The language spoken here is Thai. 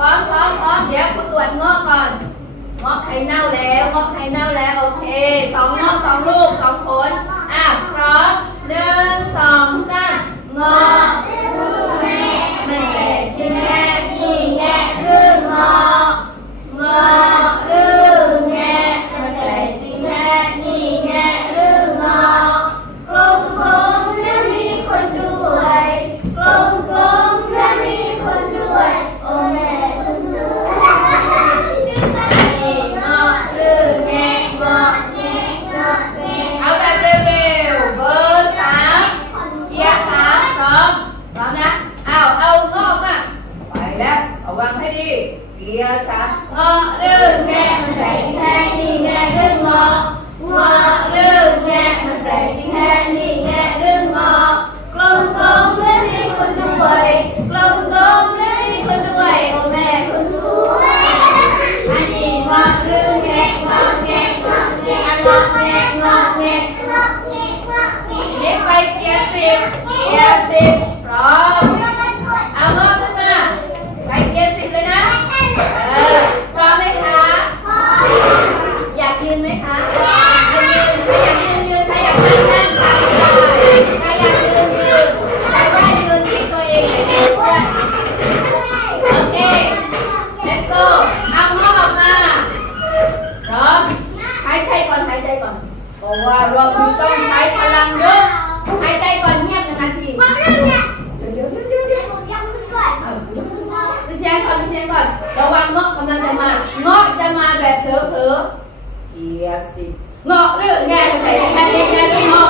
พร้อมพร้อมพร้อมเดี๋ยวกูตรวจงอกก่อน งอกไข่เน่าแล้ว งอกไข่เน่าแล้ว โอเค สองงอกสองลูกสองผล แล้วเอาวางให้ดีเกียร์สามงอกหรือแง่มันแปลกแท้นี่แง่หรืองอกงอกหรือแง่มันแปลกแท้นี่แง่หรืองอกกลมกลมๆและมีคนด้วยกลมกลมๆและมีคนด้วยโอ้แม่คนสวยอันนี้งอกหรือแงะงอกแงะงอกแงะงอกแงะงอกแงะงอกแงะงอกแงะเด็กไปเกียร์สิบเกียร์สิบพร้อมเอางอกขึ้นมาไปเกียร์สิบเลยนะเออพร้อมไหมคะอยากยืนไหมคะยืนใครอยากยืนยืนใครอยากนั่งนั่งใครอยากยืนยืนใครว่ายืนที่ตัวเองอย่ายืนอ้วนโอเค let's go เอางอกออกมา พร้อมหายใจก่อนหายใจก่อนเพ ราะว่าเราต้องใช้พลังเยอะหายใจก่อนเงียบนึ่งนาทีเดี๋ยวเดี๋ยวเดี๋ยวเดี๋ยวเดี๋ยวเอาไปเสียงก่อนไปเสียงก่อน ระวังเงาะกำลังจะมา เงาะจะมาแบบเผลอเผลอๆเกียสิเงาะเรื่องง่ายใส่แค่เงี้ยที่เงาะเงาะ